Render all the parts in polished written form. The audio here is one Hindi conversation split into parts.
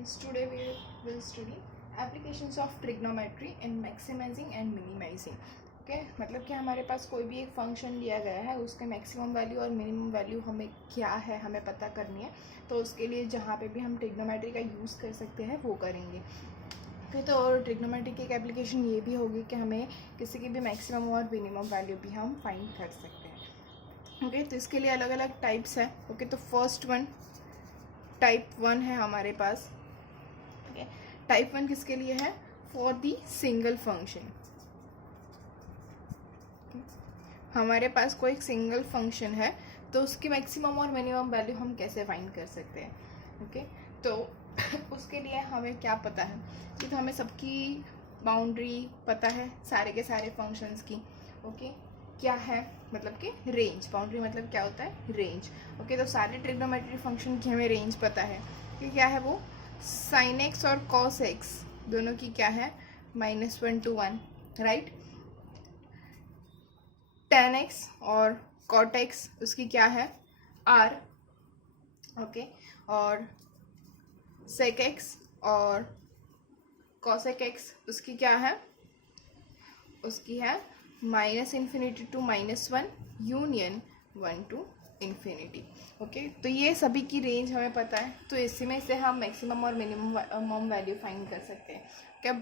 students, today we will study applications of trigonometry in maximizing and minimizing. Okay मतलब कि हमारे पास कोई भी एक फंक्शन दिया गया है, उसके मैक्सिमम वैल्यू और मिनिमम वैल्यू हमें क्या है हमें पता करनी है। तो उसके लिए जहाँ पे भी हम ट्रिग्नोमेट्री का यूज़ कर सकते हैं वो करेंगे। ओके तो और ट्रिग्नोमेट्री की एक एप्लीकेशन ये भी होगी कि हमें किसी की भी मैक्सिमम और मिनिमम वैल्यू भी हम फाइंड कर सकते हैं। ओके तो इसके लिए अलग अलग टाइप्स है। ओके तो फर्स्ट वन टाइप 1 है हमारे पास। ओके टाइप 1 किसके लिए है? For the single function. हमारे पास कोई एक सिंगल फंक्शन है तो उसकी मैक्सिमम और मिनिमम वैल्यू हम कैसे फाइंड कर सकते हैं। ओके तो उसके लिए हमें क्या पता है कि तो हमें सबकी बाउंड्री पता है सारे के सारे फंक्शंस की। ओके क्या है मतलब कि रेंज। बाउंड्री मतलब क्या होता है? रेंज। ओके तो सारे ट्रिग्नोमेट्री फंक्शन की हमें रेंज पता है कि क्या है वो sin x और cos x दोनों की क्या है -1 to 1, राइट। tan x और cot x उसकी क्या है r। ओके और sec x और cosec x उसकी क्या है? उसकी है -∞ to -1 union 1 to infinity. Okay तो ये सभी की रेंज हमें पता है, तो इसमें से हम मैक्सिमम और मिनिमम वैल्यू फाइंड कर सकते हैं। क्या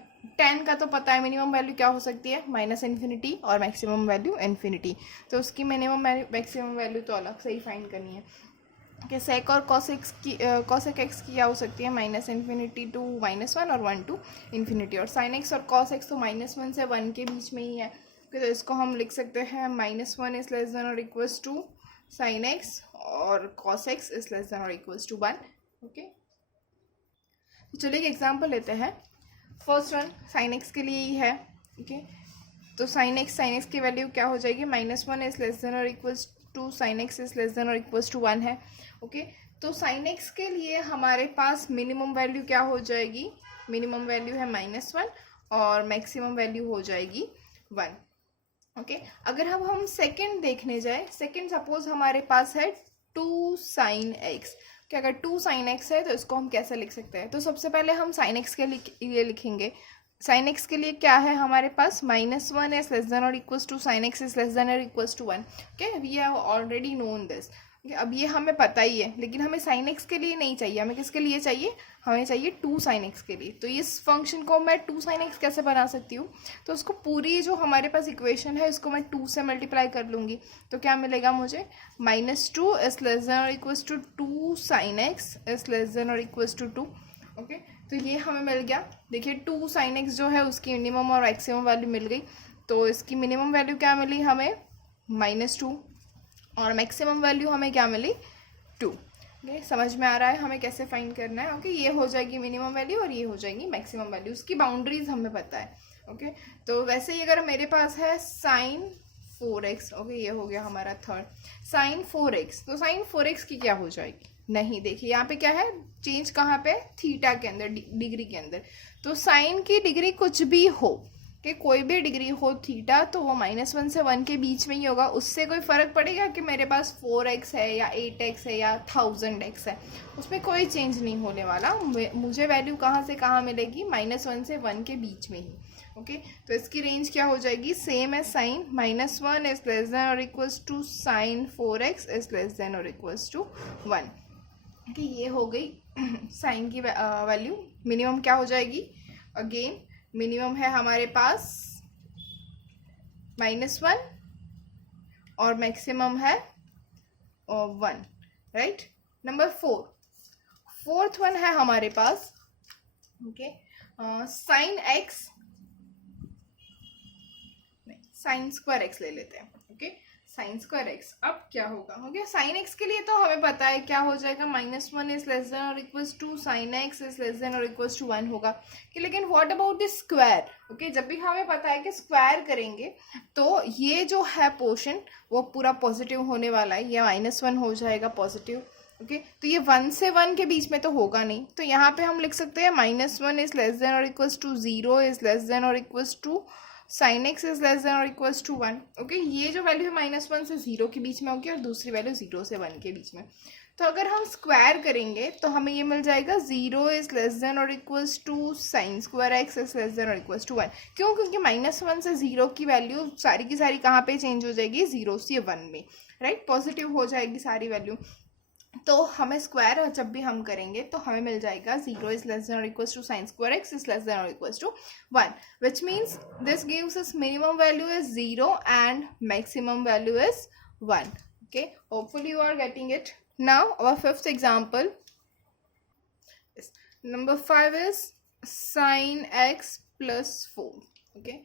10 का तो पता है मिनिमम वैल्यू क्या हो सकती है? -∞ और मैक्सिमम वैल्यू इन्फिनिटी। तो उसकी मिनिमम मैक्सिमम वैल्यू तो अलग से ही फाइंड करनी है कि सेक और cosec x की क्या हो सकती है? -∞ to -1 और 1 to इन्फिनिटी। और sin x और cos x तो -1 से 1 के बीच में ही है। तो इसको हम लिख सकते हैं -1 इज लेस देन और इक्वल्स टू sin x और cos x is less than और इक्वल्स टू 1। ओके चलिए एक एग्जांपल लेते हैं। फर्स्ट वन sin x के लिए ही है। ओके तो sin x की वैल्यू क्या हो जाएगी? -1 इज लेस देन और equals to sin x is less than और इक्वल्स टू 1 है। ओके तो sin x के लिए हमारे पास मिनिमम वैल्यू क्या हो जाएगी? मिनिमम वैल्यू है -1 और मैक्सिमम वैल्यू हो जाएगी 1। ओके अगर हम सेकंड देखने जाए, सेकंड सपोज हमारे पास है 2 sin x। कि अगर 2 sin x है तो इसको हम कैसे लिख सकते हैं? तो सबसे पहले हम sin x के लिए लिखेंगे। sin x के लिए क्या है हमारे पास? -1 इज लेस देन और equals to sin x is less than और equals to 1। Okay we have already known this. अब ये हमें पता ही है, लेकिन हमें sin x के लिए नहीं चाहिए। हमें किसके लिए चाहिए? हमें चाहिए 2 sin x के लिए। तो इस फंक्शन को मैं 2 sin x कैसे बना सकती हूँ? तो उसको पूरी जो हमारे पास इक्वेशन है इसको मैं 2 से मल्टीप्लाई कर लूँगी। तो क्या मिलेगा मुझे? -2 इज लेस देन और equals to 2 sin x is less than और इक्वल्स टू 2। ओके तो ये हमें मिल गया। देखिए 2 sin x जो है उसकी मिनिमम और मैक्सिमम वैल्यू मिल गई। तो इसकी मिनिमम वैल्यू क्या मिली हमें? -2 और मैक्सिमम वैल्यू हमें क्या मिली? 2। ओके समझ में आ रहा है हमें कैसे फाइंड करना है। ओके ये हो जाएगी मिनिमम वैल्यू और ये हो जाएगी मैक्सिमम वैल्यू। उसकी बाउंड्रीज हमें पता है। ओके तो वैसे ही अगर मेरे पास है sin 4x। ओके ये हो गया हमारा थर्ड sin 4x। तो sin 4x की क्या हो जाएगी? नहीं देखिए यहाँ पे क्या है? चेंज कहाँ पे? थीटा के अंदर, डिग्री के अंदर। तो साइन की डिग्री कुछ भी हो कि कोई भी डिग्री हो थीटा, तो वो -1 से 1 के बीच में ही होगा। उससे कोई फ़र्क पड़ेगा कि मेरे पास 4x है या 8x है या 1000x है? उसमें कोई चेंज नहीं होने वाला। मुझे वैल्यू कहाँ से कहाँ मिलेगी? -1 से 1 के बीच में ही। ओके तो इसकी रेंज क्या हो जाएगी? सेम है साइन -1 इज लेस देन और equals to sin 4x is less than और इक्वल्स टू 1। ओके ये हो गई साइन की वैल्यू। मिनिमम क्या हो जाएगी? अगेन मिनिमम है हमारे पास -1 और मैक्सिमम है 1, राइट। नंबर 4, फोर्थ वन है हमारे पास। ओके sin x, नहीं sin स्क्वायर x ले लेते हैं। ओके sin स्क्वायर x अब क्या होगा? ओके sin x के लिए तो हमें पता है क्या हो जाएगा? -1 इज लेस देन और equals to sin x is less than और इक्वल्स टू 1 होगा। कि लेकिन what about the square? Okay जब भी हमें पता है कि स्क्वायर करेंगे तो ये जो है पोर्शन वो पूरा पॉजिटिव होने वाला है। ये -1 हो जाएगा पॉजिटिव। ओके तो ये 1 से 1 के बीच में तो होगा नहीं। तो यहाँ पे हम लिख सकते हैं -1 इज लेस देन और equals to 0 is less than और equals to sin x is less than और इक्वल्स टू 1। ओके ये जो वैल्यू है -1 से 0 के बीच में होगी और दूसरी वैल्यू 0 से 1 के बीच में। तो अगर हम स्क्वायर करेंगे तो हमें ये मिल जाएगा 0 इज लेस देन और equals to sine square x is less than और इक्वल्स टू 1। क्यों? क्योंकि -1 से 0 की वैल्यू सारी की सारी कहाँ पे चेंज हो जाएगी? 0 से 1 में, राइट? पॉजिटिव हो जाएगी सारी वैल्यू। तो हमें स्क्वायर जब भी हम करेंगे तो हमें मिल जाएगा 0 इज लेस देन और equals to sine square x is less than और equals to 1, which means this gives us minimum value is 0 and maximum value is 1. Okay, hopefully you are getting it. Now our fifth example, number 5 is sin x plus 4. Okay,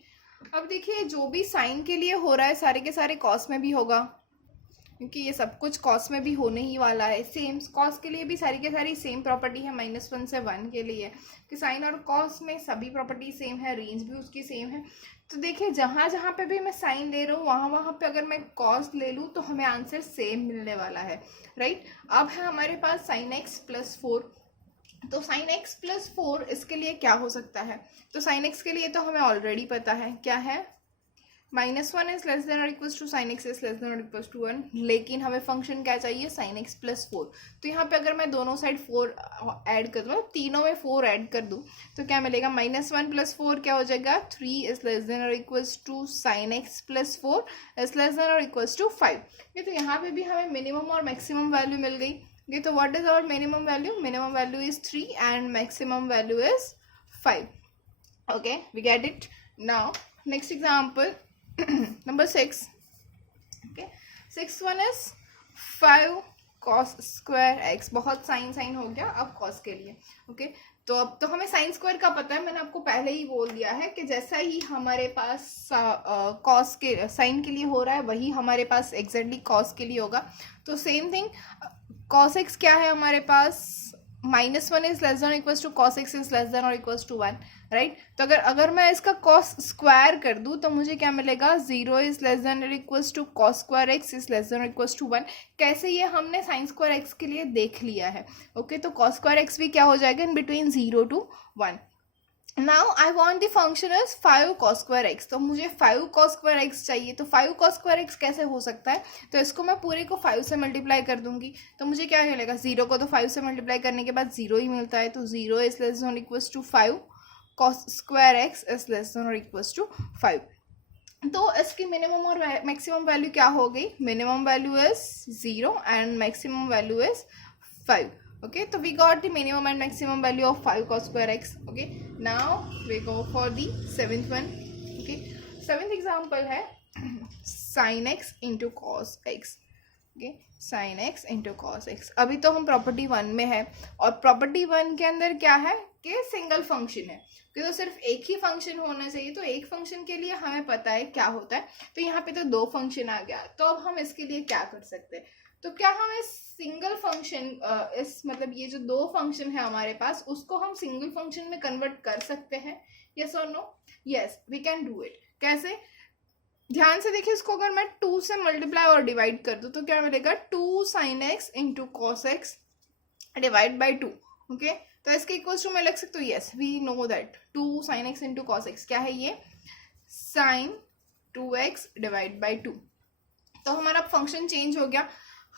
अब देखिए जो भी साइन के लिए हो रहा है सारे के सारे कॉस में भी होगा, क्योंकि ये सब कुछ कॉस में भी होने ही वाला है। सेम कॉस के लिए भी सारी के सारी सेम प्रॉपर्टी है -1 से 1 के लिए, कि साइन और कॉस में सभी प्रॉपर्टी सेम है, रेंज भी उसकी सेम है। तो देखिए जहाँ जहाँ पे भी मैं साइन ले रहा हूँ वहाँ वहाँ पे अगर मैं कॉस ले लूँ तो हमें आंसर सेम मिलने वाला है, राइट? अब है हमारे पास sin x प्लस 4। तो sin x प्लस 4 इसके लिए क्या हो सकता है? तो sin x के लिए तो हमें ऑलरेडी पता है क्या है, -1 इज लेस देन और equals to sine x is less than और इक्वल्स टू 1, लेकिन हमें फंक्शन क्या चाहिए? sin x plus 4। तो यहाँ पे अगर मैं दोनों साइड 4 ऐड कर दूँ, तीनों में 4 ऐड कर दूँ, तो क्या मिलेगा? -1 प्लस 4 क्या हो जाएगा? 3 इज लेस देन और equals to sine x plus 4 is less than और इक्वल्स टू 5। ये तो यहाँ पे भी हमें मिनिमम और मैक्सिमम वैल्यू मिल गई। ये तो what is our minimum value? Minimum value is 3 and maximum value is 5. Okay, we get it. Now next example, number 6. Okay, 6th one is 5 cos square x. बहुत साइन हो गया, अब cos के लिए। ओके, तो अब तो हमें साइन स्क्वायर का पता है, मैंने आपको पहले ही बोल दिया है कि जैसा ही हमारे पास कॉस के साइन के लिए हो रहा है वही हमारे पास एग्जैक्टली कॉस के लिए होगा। तो सेम थिंग, cos x क्या है हमारे पास? -1 is less than equals to cos x is less than और इक्वल्स टू 1, राइट? तो अगर मैं इसका cos स्क्वायर कर दूं तो मुझे क्या मिलेगा? 0 इज लेस देन और equals to cos square x is less than और इक्वल्स टू 1। कैसे? ये हमने साइन स्क्वायर x के लिए देख लिया है। ओके, तो cos स्क्वायर x भी क्या हो जाएगा? In between 0 to 1. Now I want the function is 5 cos स्क्वायर एक्स। तो मुझे 5 cos स्क्वायर एक्स चाहिए। तो 5 cos स्क्वायर एक्स कैसे हो सकता है? तो इसको मैं पूरे को 5 से मल्टीप्लाई कर दूंगी, तो मुझे क्या मिलेगा? 0 को तो 5 से मल्टीप्लाई करने के बाद 0 ही मिलता है, तो 0 is less than equals to 5 cos स्क्वायर x is less than equals to 5। तो इसकी मिनिमम और मैक्सिमम वैल्यू क्या हो गई? Minimum value is 0 and maximum value is 5. Okay, so we got the minimum and maximum value of 5 cos square x. Okay, now we go for the 7th one. Okay, 7th example है sin x into cos x. Okay, sin x into cos x. अभी तो हम प्रॉपर्टी 1 में है, और प्रॉपर्टी 1 के अंदर क्या है कि सिंगल फंक्शन है, तो सिर्फ एक ही फंक्शन होना चाहिए। तो एक फंक्शन के लिए हमें पता है क्या होता है, तो यहाँ पे तो 2 फंक्शन आ गया। तो अब हम इसके लिए क्या कर सकते हैं? तो क्या हम इस सिंगल फंक्शन इस मतलब ये जो 2 फंक्शन है हमारे पास, उसको हम सिंगल फंक्शन में कन्वर्ट कर सकते हैं? यस और no? Yes, we can do it. कैसे? ध्यान से देखिए, इसको अगर मैं 2 से मल्टीप्लाई और डिवाइड कर दूं तो क्या मिलेगा? 2 sin x into cos x divide by 2. Okay, तो इसके इक्वल्स टू मैं लिख सकती हूँ, yes we know that 2 sin x into cos x क्या है? ये sin 2x डिवाइड बाई 2। तो हमारा फंक्शन चेंज हो गया।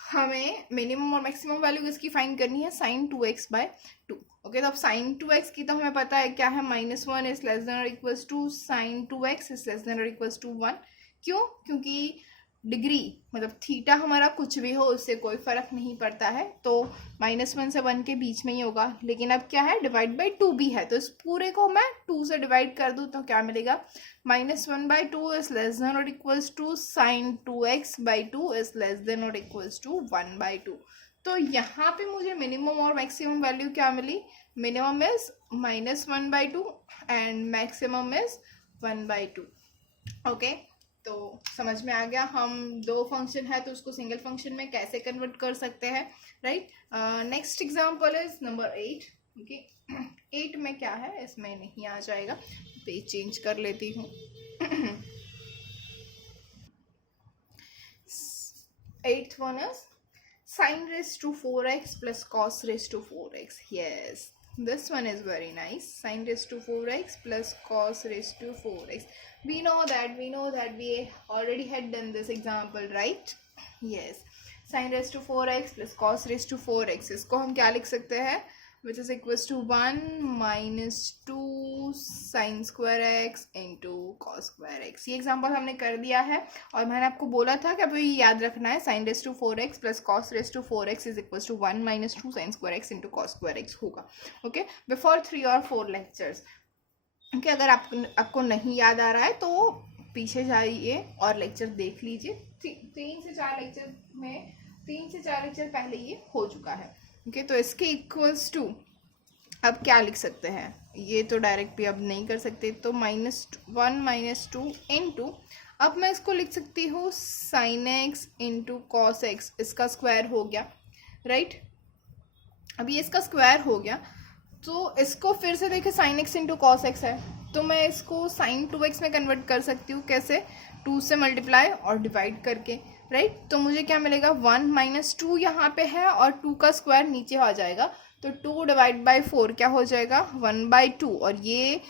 हमें मिनिमम और मैक्सिमम वैल्यू इसकी फाइंड करनी है sin 2x बाय 2। ओके, तो अब sin 2x की तो हमें पता है क्या है? -1 इज लेस देन और equals to sin 2x is less than और इक्वल्स टू 1। क्यों? क्योंकि डिग्री मतलब थीटा हमारा कुछ भी हो उससे कोई फर्क नहीं पड़ता है, तो -1 से 1 के बीच में ही होगा। लेकिन अब क्या है? डिवाइड बाई 2 भी है, तो इस पूरे को मैं 2 से डिवाइड कर दूं तो क्या मिलेगा? -1/2 इज लेस देन और equals to sin 2x/2 is less than और इक्वल्स टू 1/2। तो यहाँ पे मुझे मिनिमम और मैक्सिमम वैल्यू क्या मिली? Minimum is -1/2 and maximum is 1/2। Okay, तो समझ में आ गया हम 2 फंक्शन है तो उसको सिंगल फंक्शन में कैसे कन्वर्ट कर सकते हैं, right? Next example is number 8. Okay, 8 में क्या है? इसमें नहीं आ जाएगा, पेज चेंज कर लेती हूँ। 8th one is sin raised to 4x plus cos raised to 4x. Yes, this one is very nice. Sin raised to 4x plus cos raised to 4x. We know that we already had done this example, right? Yes. Sine raise to 4x plus cos raise to 4x, इसको हम क्या लिख सकते हैं, which is equals to 1 minus 2 sine square x into cos square x. ये एग्जाम्पल हमने कर दिया है और मैंने आपको बोला था कि अब ये याद रखना है, sine raise to 4x plus cos raise to 4x is equals to 1 minus 2 sine square x into cos square x होगा। ओके, बिफोर 3 और 4 लेक्चर्स। ओके, अगर आपको नहीं याद आ रहा है तो पीछे जाइए और लेक्चर देख लीजिए। 3 से 4 लेक्चर पहले ये हो चुका है। ओके, तो इसके इक्वल्स टू अब क्या लिख सकते हैं, ये तो डायरेक्ट भी अब नहीं कर सकते, तो -1 माइनस 2 इंटू, अब मैं इसको लिख सकती हूँ sign x into cos x, इसका स्क्वायर हो गया, राइट। अब ये इसका स्क्वायर हो गया तो इसको फिर से देखिए sign x into cos x है, तो मैं इसको साइन 2x में कन्वर्ट कर सकती हूँ। कैसे, 2 से मल्टीप्लाई और डिवाइड करके, राइट। तो मुझे क्या मिलेगा, 1 माइनस 2 यहाँ पे है और 2 का स्क्वायर नीचे आ जाएगा, तो 2 डिवाइड बाई 4 क्या हो जाएगा, 1/2, और ये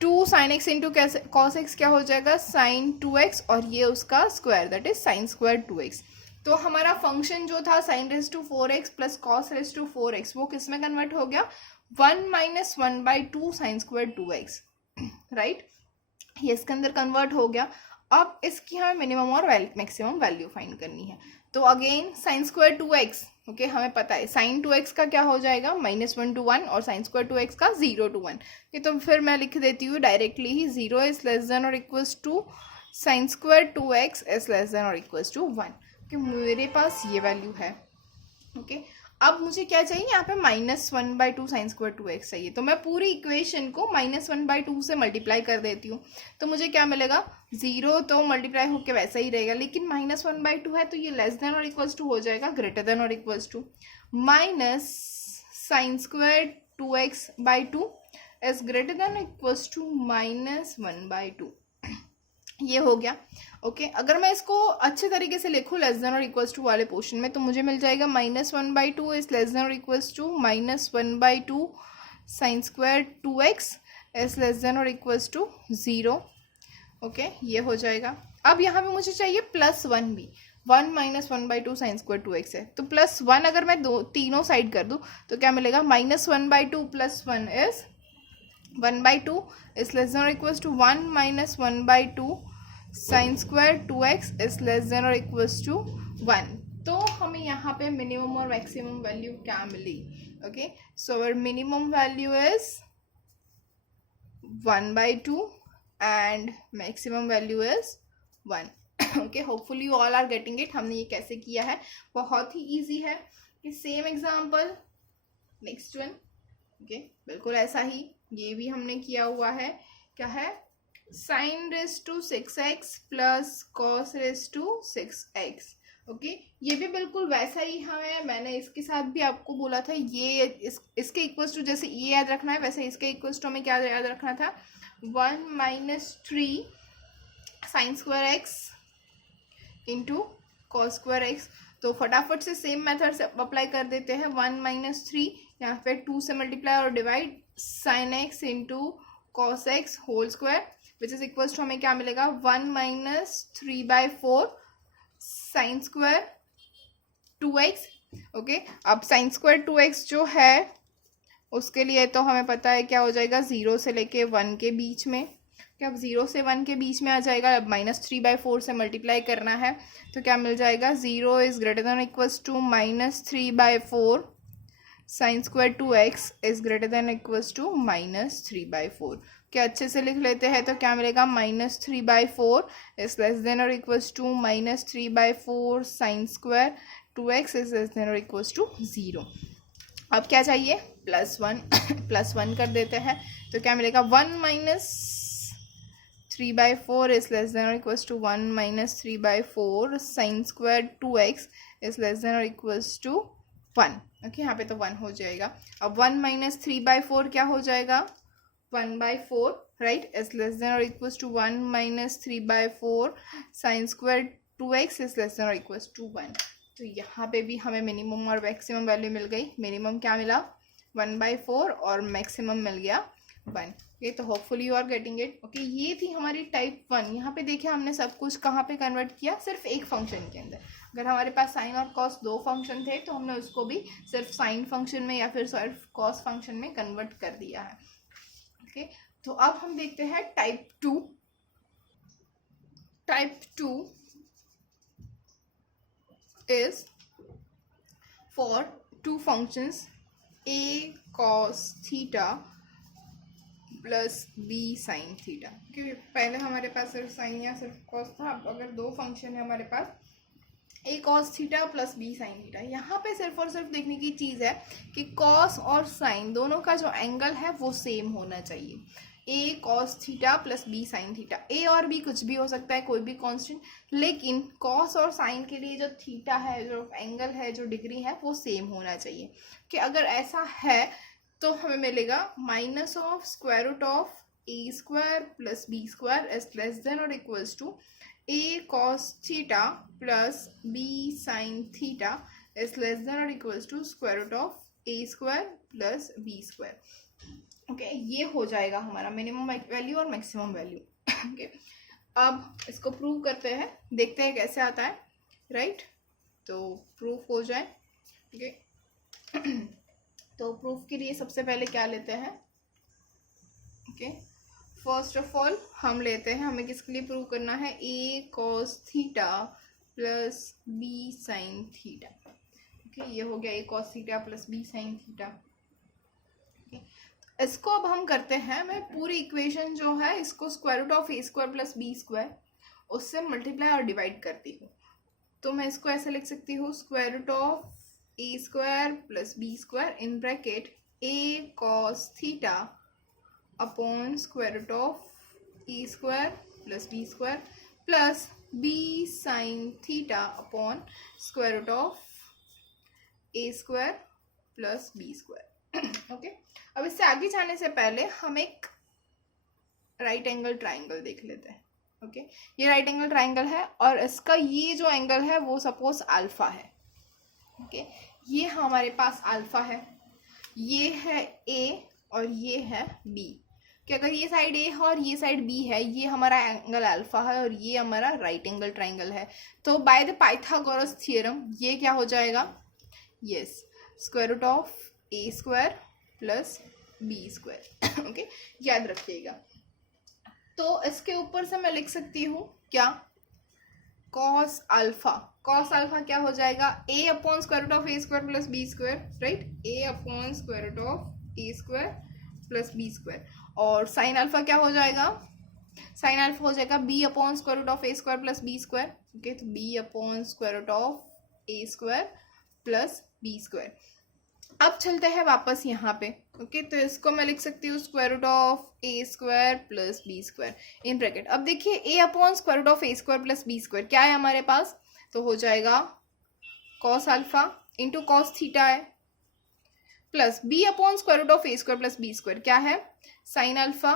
2 sine x into cos x क्या हो जाएगा, साइन 2x, और ये उसका square, that is sine square 2x। तो हमारा फंक्शन जो था sine raise to 4x plus cos raise to 4x, वो किस में कन्वर्ट हो गया, 1 minus 1/2 sine square 2x, right. ये इसके अंदर कन्वर्ट हो गया। अब इसकी हमें मिनिमम और मैक्सिमम वैल्यू फाइंड करनी है। तो again sine square 2x, okay, हमें पता है साइन 2x का क्या हो जाएगा, -1 to 1, और साइन स्क्वायर 2x का 0 to 1। ये तो फिर मैं लिख देती हूँ डायरेक्टली ही, 0 इज लेस देन और equals to sine square 2x is less than और इक्वल्स टू 1, कि मेरे पास ये वैल्यू है। ओके, अब मुझे क्या चाहिए, यहाँ पे -1/2 साइन स्क्वायर 2x चाहिए, तो मैं पूरी इक्वेशन को -1/2 से मल्टीप्लाई कर देती हूँ, तो मुझे क्या मिलेगा, 0 तो मल्टीप्लाई होकर वैसा ही रहेगा, लेकिन -1/2 है तो ये लेस देन और इक्वल्स टू हो जाएगा ग्रेटर देन और equals to, minus sine square 2x/2 is greater than और इक्वल्स टू -1/2, ये हो गया। ओके, अगर मैं इसको अच्छे तरीके से लिखूँ लेस देन और इक्वल्स टू वाले पोर्शन में, तो मुझे मिल जाएगा -1/2 इज लेस देन और equals to -1/2 sine square 2x is less than और इक्वल्स टू 0। ओके, ये हो जाएगा। अब यहाँ पे मुझे चाहिए +1 भी, 1 माइनस 1/2 साइन स्क्वायर 2x है, तो +1 अगर मैं तीनों साइड कर दूँ तो क्या मिलेगा, -1/2 + 1 इज 1/2 इज लेस देन और equals to 1 minus 1/2 sine square 2x is less than और इक्वल्स टू 1। तो हमें यहाँ पे मिनिमम और मैक्सिमम वैल्यू क्या मिली, okay, so our minimum value is 1/2 and maximum value is 1। Okay, hopefully you all are getting it. हमने ये कैसे किया है, बहुत ही ईजी है। Same example next one, okay, बिल्कुल ऐसा ही ये भी हमने किया हुआ है। क्या है, sine raise to 6x plus cos raise to 6x। Okay, ये भी बिल्कुल वैसा ही है, मैंने इसके साथ भी आपको बोला था ये इसके इक्वल्स टू, जैसे ये याद रखना है वैसे इसके इक्वल्स टू हमें क्या याद रखना था, 1 minus 3 sine square x into cos square x. तो फटाफट से सेम मेथड से अप्लाई कर देते हैं, 1 माइनस 3 यहाँ पे 2 से मल्टीप्लाई और divide sine x into cos x whole square which is equals to, हमें क्या मिलेगा, 1 minus 3/4 sine square 2x। Okay, अब साइन स्क्वायर 2x जो है उसके लिए तो हमें पता है क्या हो जाएगा, 0 से लेके 1 के बीच में, क्या अब 0 से 1 के बीच में आ जाएगा। अब -3/4 से मल्टीप्लाई करना है तो क्या मिल जाएगा, 0 is greater than equals to -3/4 sine square 2x is greater than equals to -3/4। क्या अच्छे से लिख लेते हैं तो क्या मिलेगा, -3/4 इज लेस देन और equals to -3/4 sine square 2x is less than और इक्वल्स टू 0। अब क्या चाहिए, +1 +1 कर देते हैं तो क्या मिलेगा, 1 माइनस 3/4 इज लेस देन और equals to 1 minus 3/4 sine square 2x is less than और इक्वल्स टू 1। ओके, यहाँ पे तो 1 हो जाएगा। अब 1 माइनस 3/4 क्या हो जाएगा, 1/4, राइट, इज लेस देन और equals to 1 minus 3/4 sine square 2x is less than और इक्वल्स टू 1। तो यहाँ पे भी हमें मिनिमम और मैक्सिमम वैल्यू मिल गई। मिनिमम क्या मिला, 1/4 और मैक्सिमम मिल गया 1। ये तो hopefully you are getting it. Okay, ये थी हमारी टाइप 1। यहाँ पे देखिए हमने सब कुछ कहाँ पे कन्वर्ट किया, सिर्फ एक फंक्शन के अंदर। अगर हमारे पास साइन और कॉस दो फंक्शन थे तो हमने उसको भी सिर्फ साइन फंक्शन में या फिर सिर्फ कॉस फंक्शन में कन्वर्ट कर दिया है। ओके, तो अब हम देखते हैं type 2। Type 2 is for two functions a cos theta plus b sin theta. क्योंकि पहले हमारे पास सिर्फ साइन या सिर्फ कॉस था, अब अगर दो फंक्शन है हमारे पास a cos theta plus b sin theta. यहाँ पे सिर्फ और सिर्फ देखने की चीज़ है कि cos और sin दोनों का जो एंगल है वो सेम होना चाहिए। a cos theta plus b sin theta, a और b कुछ भी हो सकता है, कोई भी कांस्टेंट, लेकिन cos और sin के लिए जो थीटा है, जो एंगल है, जो डिग्री है वो सेम होना चाहिए। कि अगर ऐसा है तो हमें मिलेगा minus of square root of a square plus b square is less than और equals to a cos theta plus b sin theta is less than और equals to square root of a square plus b square. Okay, ये हो जाएगा हमारा मिनिमम वैल्यू और मैक्सिमम वैल्यू। ओके, अब इसको प्रूव करते हैं, देखते हैं कैसे आता है। राइट, तो प्रूफ हो जाए। ओके, तो प्रूफ के लिए सबसे पहले क्या लेते हैं? ओके, फर्स्ट ऑफ ऑल हम लेते हैं, हमें किसके लिए प्रूव करना है? a cos theta plus b sin theta. Okay, ये हो गया a cos theta plus b sin theta. इसको अब हम करते हैं, मैं पूरी इक्वेशन जो है इसको square root of a square plus b square उससे मल्टीप्लाई और डिवाइड करती हूँ। तो मैं इसको ऐसे लिख सकती हूँ, square root of a square plus b square in bracket a cos theta upon square root of a square plus b square plus b sin theta upon square root of a square plus b square. Okay, अब इससे आगे जाने से पहले हम एक राइट एंगल ट्राइंगल देख लेते हैं। ओके, ये राइट एंगल ट्राइंगल है और इसका ये जो एंगल है वो सपोज अल्फा है। ओके, ये हमारे पास अल्फा है, ये है a और ये है b। कि अगर ये साइड a है और ये साइड b है, ये हमारा एंगल अल्फा है और ये हमारा राइट एंगल ट्राइंगल है। तो बाय द पाइथागोरस थ्योरम ये क्या हो जाएगा? Yes, square root of a square plus b square. Okay, याद रखिएगा। तो इसके ऊपर से मैं लिख सकती हूँ क्या? Cos alpha. कॉस अल्फा क्या हो जाएगा? a upon square root of a square plus b square. Right, a upon square root of a square plus b square. और साइन अल्फा क्या हो जाएगा? साइन अल्फा हो जाएगा b upon square root of a square plus b square. Okay, तो b upon square root of a square plus b square. अब चलते हैं वापस यहाँ पे। ओके, तो इसको मैं लिख सकती हूँ square root of a square plus b square in bracket. अब देखिए a upon square root of a square plus b square क्या है हमारे पास? तो हो जाएगा cos alpha into cos theta है, plus b upon square root of a square plus b square क्या है? साइन अल्फा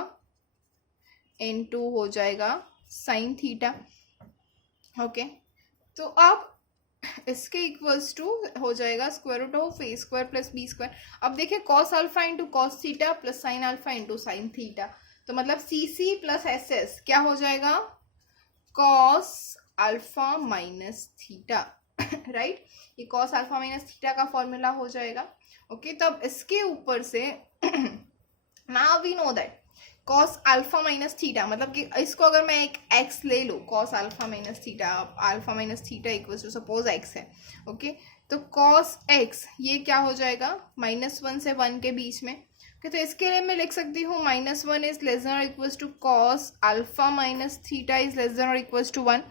इंटू हो जाएगा साइन थीटा। ओके, तो अब इसके इक्वल्स टू हो जाएगा square root of a square plus b square. अब देखिए cos alpha into cos theta plus sine alpha into sine theta, तो मतलब cc प्लस ss क्या हो जाएगा? Cos alpha minus theta. Right, ये कॉस अल्फा माइनस थीटा का फॉर्मूला हो जाएगा। ओके, तब इसके ऊपर से now we know that cos alpha minus theta, मतलब कि इसको अगर मैं एक x ले लूँ, cos alpha minus theta, alpha minus theta equals to suppose x है। ओके, तो कॉस x ये क्या हो जाएगा? -1 से 1 के बीच में। ओके, तो इसके लिए मैं लिख सकती हूँ -1 इज लेस देन और equals to cos alpha minus theta is less than और इक्वल्स टू 1।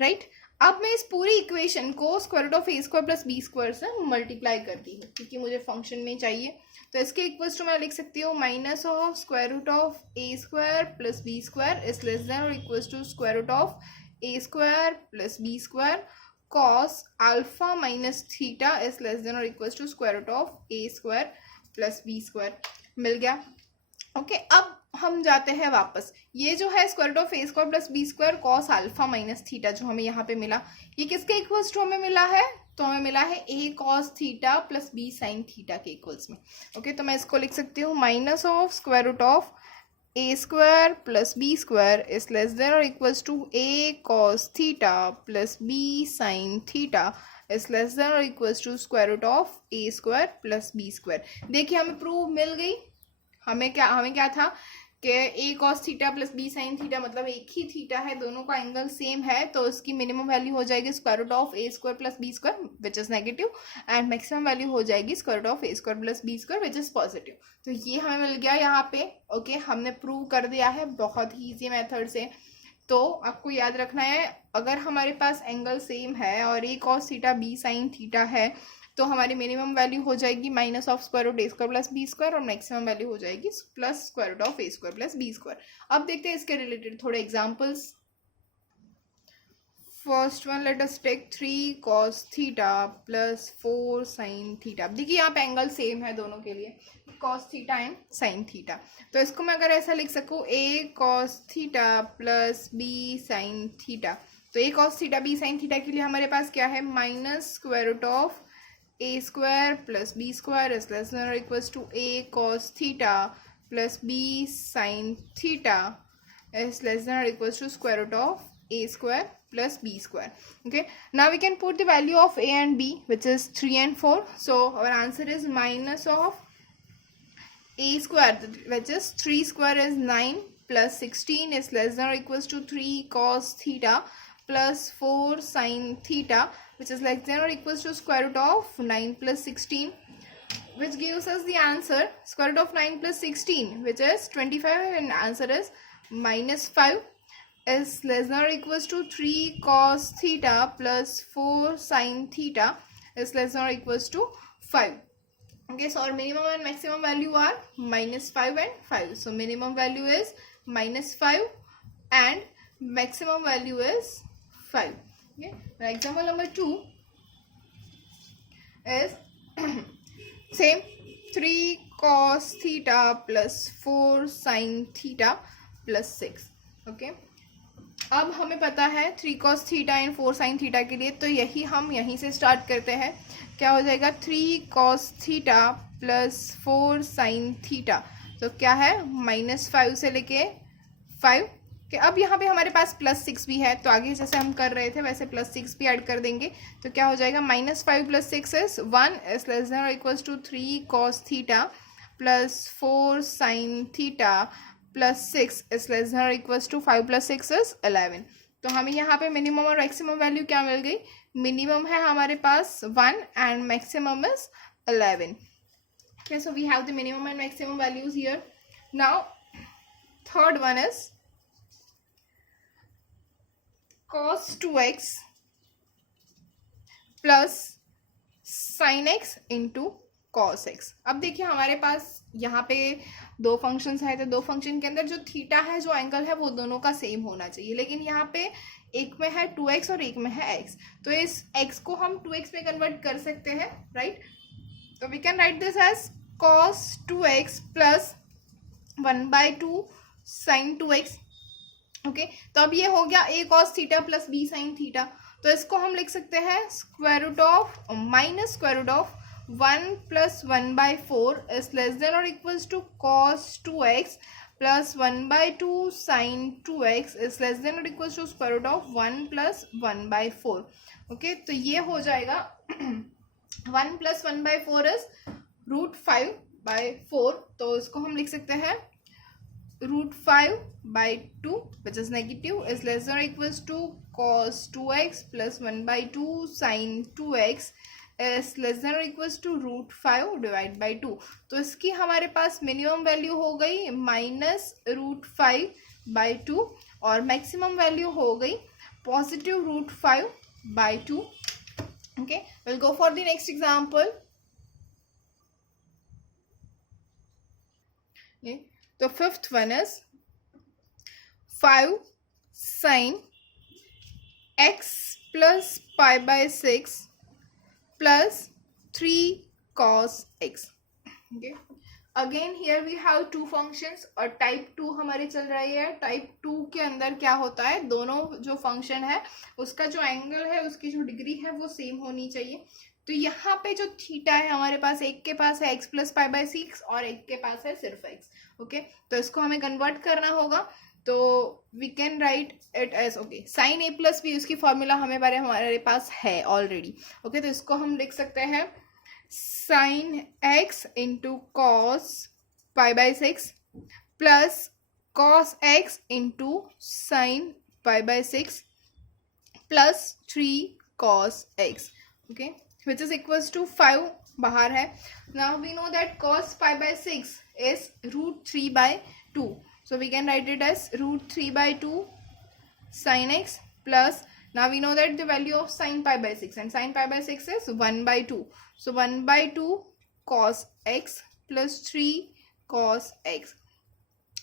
राइट, अब मैं इस पूरी इक्वेशन को square root of a square plus b square से मल्टीप्लाई करती हूँ क्योंकि मुझे फंक्शन में चाहिए। तो इसके इक्वल्स टू मैं लिख सकती हूँ minus of square root of a square plus b square is less than और equals to square root of a square plus b square cos alpha minus theta is less than और equals to square root of a square plus b square. मिल गया। ओके, अब हम जाते हैं वापस। ये जो है square root of a square plus b square cos alpha minus theta जो हमें यहाँ पे मिला, ये किसके इक्वल्स टू हमें मिला है? तो हमें मिला है a cos theta plus b sine theta के इक्वल्स में। ओके, तो मैं इसको लिख सकती हूँ minus of square root of a square plus b square is less than or equals to a cos theta plus b sin theta is less than or equals to square root of a square plus b square. देखिए हमें प्रूफ मिल गई. हमें क्या था कि a cos theta plus b sin theta मतलब एक ही थीटा है, दोनों का एंगल सेम है, तो उसकी मिनिमम वैल्यू हो जाएगी square root of a square plus b square which is negative, and maximum value हो जाएगी square root of a square plus b square which is positive. तो ये हमें मिल गया यहाँ पे. ओके, हमने प्रूव कर दिया है बहुत ही ईजी मेथड से. तो आपको याद रखना है, अगर हमारे पास एंगल सेम है और a cos theta b sin theta है, तो हमारी मिनिमम वैल्यू हो जाएगी minus of square root a square plus B square, और मैक्सिमम वैल्यू हो जाएगी plus square root of A square plus B square. अब देखते हैं इसके रिलेटेड थोड़े examples. First one, let us take 3 cos theta plus 4 sin theta. अब देखिए यहाँ पे एंगल सेम है दोनों के लिए, cos theta and sin theta. तो इसको मैं अगर ऐसा लिख सकूँ a cos theta plus b sin theta, तो a cos theta b sin theta के लिए हमारे पास क्या है, minus square root of a square plus b square is less than or equals to a cos theta plus b sin theta is less than or equals to square root of a square plus b square. Okay, now we can put the value of a and b, which is 3 and 4. So our answer is minus of a square, which is 3 square is 9 plus 16 is less than or equals to 3 cos theta plus 4 sin theta, which is less than or equals to square root of 9 plus 16, which gives us the answer square root of 9 plus 16, which is 25, and answer is minus 5 is less than or equals to 3 cos theta plus 4 sin theta is less than or equals to 5. Okay, so our minimum and maximum value are minus 5 and 5. So minimum value is minus 5 and maximum value is 5. Okay, example number 2 is same 3 cos theta plus 4 sin theta plus 6. Okay, अब हमें पता है 3 cos theta and 4 sin theta के लिए, तो यही हम यहीं से स्टार्ट करते हैं. क्या हो जाएगा, 3 cos theta plus 4 sin theta, तो क्या है -5 से लेके 5 कि अब यहाँ पे हमारे पास +6 भी है, तो आगे जैसे हम कर रहे थे वैसे +6 भी ऐड कर देंगे. तो क्या हो जाएगा, -5 + 6 इज 1 इज लेस देन और equals to 3 cos theta plus 4 sin theta plus 6 is less than और इक्वल्स टू 5 + 6 इज 11. तो हमें यहाँ पे मिनिमम और मैक्सिमम वैल्यू क्या मिल गई, मिनिमम है हमारे पास 1 and maximum is 11. Okay, so we have the minimum and maximum values here. Now third one is cos 2x plus sin x into cos x. अब देखिए हमारे पास यहाँ पे दो फंक्शंस है, तो दो फंक्शन के अंदर जो थीटा है, जो एंगल है, वो दोनों का सेम होना चाहिए. लेकिन यहाँ पे एक में है 2x और एक में है x, तो इस x को हम 2x में कन्वर्ट कर सकते हैं, राइट. तो we can write this as cos 2x plus 1/2 sin 2x. Okay, तो अब ये हो गया a cos theta plus b sin theta. तो इसको हम लिख सकते हैं square root of minus square root of 1 plus 1/4 is less than और equals to cos 2x plus 1/2 sin 2x is less than और equals to square root of 1 plus 1/4. Okay, तो ये हो जाएगा 1 प्लस 1/4 इज √5/4. तो इसको हम लिख सकते हैं √5/2 which is negative is less than or equals to cos 2x plus 1/2 sin 2x is less than or equals to √5/2. तो इसकी हमारे पास मिनिमम वैल्यू हो गई -√5/2 और मैक्सिमम वैल्यू हो गई positive √5/2. Okay, we'll go for the next example. Okay, the fifth one is 5 sin x plus pi/6 plus 3 cos x. Okay, again here we have two functions और टाइप 2 हमारे चल रही है. टाइप 2 के अंदर क्या होता है, दोनों जो फंक्शन है उसका जो एंगल है, उसकी जो डिग्री है, वो सेम होनी चाहिए. तो यहाँ पे जो थीटा है हमारे पास, एक के पास है x प्लस पाई बाई 6 और एक के पास है सिर्फ x. ओके, तो इसको हमें कन्वर्ट करना होगा. तो we can write it as, okay, sine a plus b, उसकी फॉर्मूला हमारे पास है ऑलरेडी. ओके, तो इसको हम लिख सकते हैं sine x into cos pi by 6 plus cos x into sine pi by 6 plus 3 cos x. okay, which is equals to 5 बाहर है. Now we know that cos pi by 6 is root 3 by 2. So we can write it as root 3 by 2 sin x plus, now we know that the value of sin pi by 6, and sin pi by 6 is 1 by 2. So 1 by 2 cos x plus 3 cos x,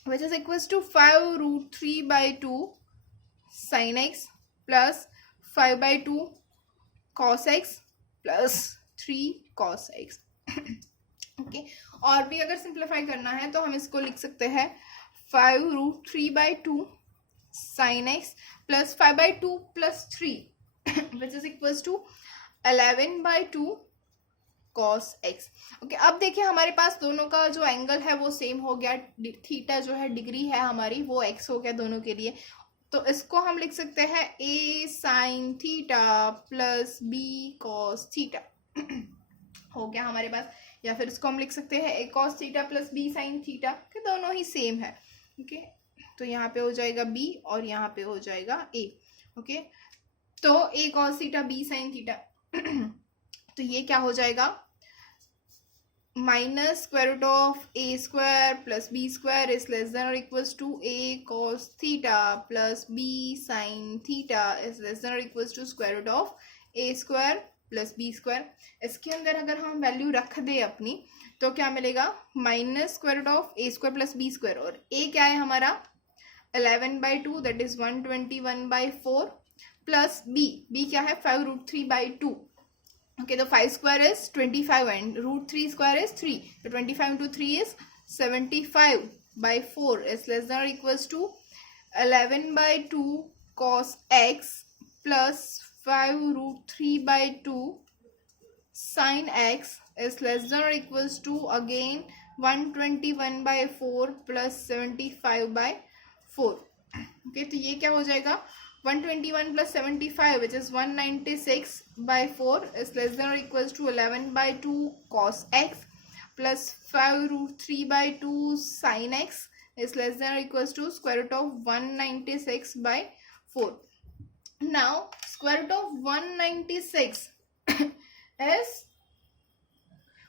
which is equals to 5 root 3 by 2 sin x plus 5 by 2 cos x plus 3 cos x. Okay, और भी अगर सिंप्लीफाई करना है तो हम इसको लिख सकते हैं 5 root 3 by 2 sine x plus 5 by 2 plus 3 which is equals to 11 by 2 cos x. Okay, अब देखिए हमारे पास दोनों का जो एंगल है वो सेम हो गया. थीटा जो है डिग्री है हमारी वो x हो गया दोनों के लिए. तो इसको हम लिख सकते हैं a sine theta plus b cos theta हो गया हमारे पास. या फिर इसको हम लिख सकते हैं a cos theta plus b sine theta, कि दोनों ही सेम है. ओके, तो यहाँ पे हो जाएगा b और यहाँ पे हो जाएगा a. ओके, तो a cos theta b sine theta तो ये क्या हो जाएगा, minus square root of A square plus B square is less than और equals to A cos theta plus B sine theta is less than और equals to square root of A square plus B square. इसके अंदर अगर हम वैल्यू रख दें अपनी तो क्या मिलेगा, minus square root of A square plus B square, और ए क्या है हमारा 11 by 2 that is 121 by 4 plus b क्या है 5 root 3 by 2. Okay, the 5 square is 25 and root 3 square is 3. So 25 into 3 is 75 by 4 is less than or equals to 11 by 2 cos x plus 5 root 3 by 2 sin x is less than or equals to again 121 by 4 plus 75 by 4. Okay, तो ये क्या हो जाएगा, 121 plus 75 which is 196 by 4 is less than or equals to 11 by 2 cos x plus 5 root 3 by 2 sin x is less than or equals to square root of 196 by 4. Now square root of 196 is,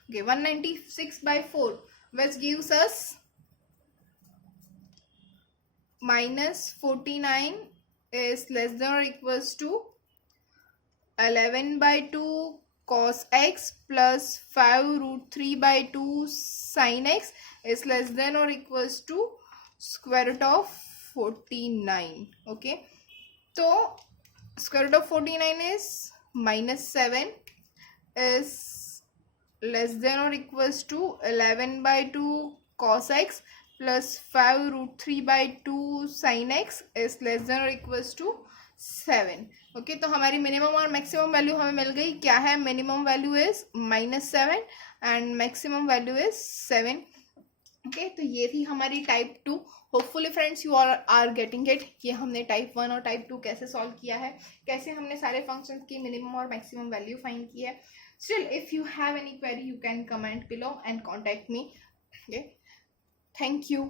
okay, 196 by 4 which gives us minus 49 is less than or equals to 11 by 2 cos x plus 5 root 3 by 2 sin x is less than or equals to square root of 49. Okay, so square root of 49 is minus 7 is less than or equals to 11 by 2 cos x plus 5 root 3 by 2 sin x is less than or equals to 7. Okay, तो हमारी मिनिमम और मैक्सिमम वैल्यू हमें मिल गई. क्या है, minimum value is -7 and maximum value is 7. Okay, तो ये थी हमारी type 2. Hopefully friends you are getting it. ये हमने टाइप 1 और टाइप 2 कैसे सॉल्व किया है, कैसे हमने सारे फंक्शंस की मिनिमम और मैक्सिमम वैल्यू फाइंड की है. Still if you have any query you can comment below and contact me. Okay, thank you.